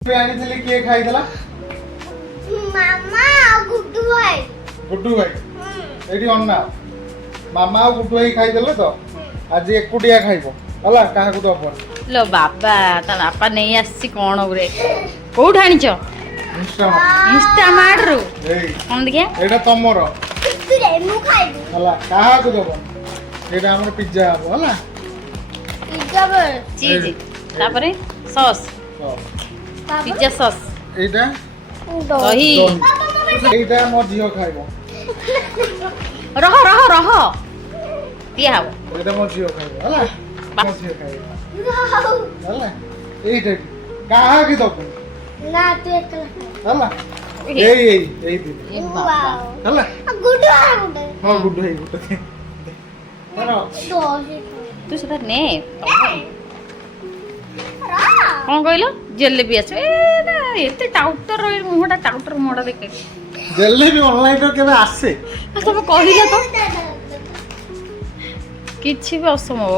ଆଣିଥିଲି କିଏ ଖାଇଦେଲା? ମାମା ଆଉ ଗୁଡୁ ଭାଇ। ଗୁଡୁ ଭାଇ ଏଇଠି ଅନା ମାମା ଆଉ ଗୁଡୁ ଭାଇ ଖାଇଦେଲେ ତ ଆଜି ଏକୁଟିଆ ଖାଇବ ହେଲା, କାହାକୁ ଦବନି। लो बाबा ता बापा नहीं आसी कौन गुरे कोठ आनिच इंस्टामार्ट रु ଏଇ कौन देखिए ଏଇଟା ତମର ତୁରେ ମୁଁ ଖାଇବି। ହେଲା, କାହାକୁ ଦବନି। ଏଇଟା ଆମର ପିଜ୍ଜା ହବ ହେଲା। ପିଜ୍ଜା ବେଳେ चीज तापरे सॉस ତ पिज्जा सॉस ଏଇଟା दही ଏଇଟା ମୋ ଝିଅ ଖାଇବ। रह रह रह दिया हबो ଏଇଟା ମୋ ଝିଅ ଖାଇବ ହେଲା, ମୋ ଝିଅ ଖାଇବ ହେଲା। ଏଇଟା କାହାକୁ ଦବନି ନା ତୁ ଏକଲା ଖା। ହେଲା। ଏ। ଏଇ ଦିଦି ए बाबा ହେଲା। ଗୁଡୁ ଭାଇ ଗୋଟେ ହଁ ଗୁଡୁ ଭାଇ ଗୋଟେ ଧର। ଦହି तू सेटा ने कौन कहलो जलेबी आछ ए ना एते टाउटर मुहटा टाउटर मुहटा देखे ଜଲେବି ଅନଲାଇନରେ କେବେ ଆସେ? तब कहला तो किछि भी असंभव